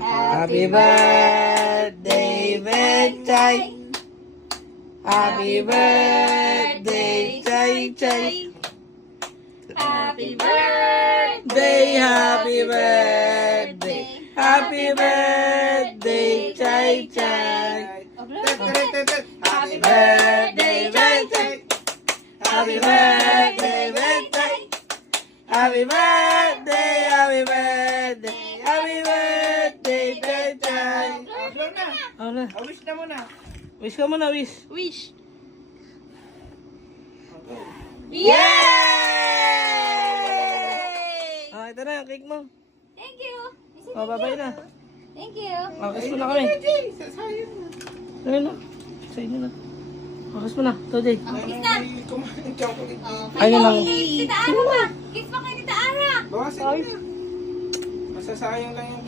Happy birthday, Betchay. Happy birthday, Chay Chay. Happy birthday, Happy birthday, happy birthday, Chay Chay. Happy birthday, Betchay. Happy birthday, Betchay. Happy birthday, happy birthday, happy birthday, Betchay. Ano? Wish na muna. Wish ka muna, wish. Wish. Yay! Ah, ito na yung cake mo. Thank you. Oh, bye-bye na. Thank you. Kiss mo na kami. Ano na? Sa inyo na. Kiss mo na. Ito, Jay. Kiss na. Kumain chocolate. Ayun lang. Tita Ara ba? Kiss pa kay Tita Ara. Bawasan na. Masasayang lang yung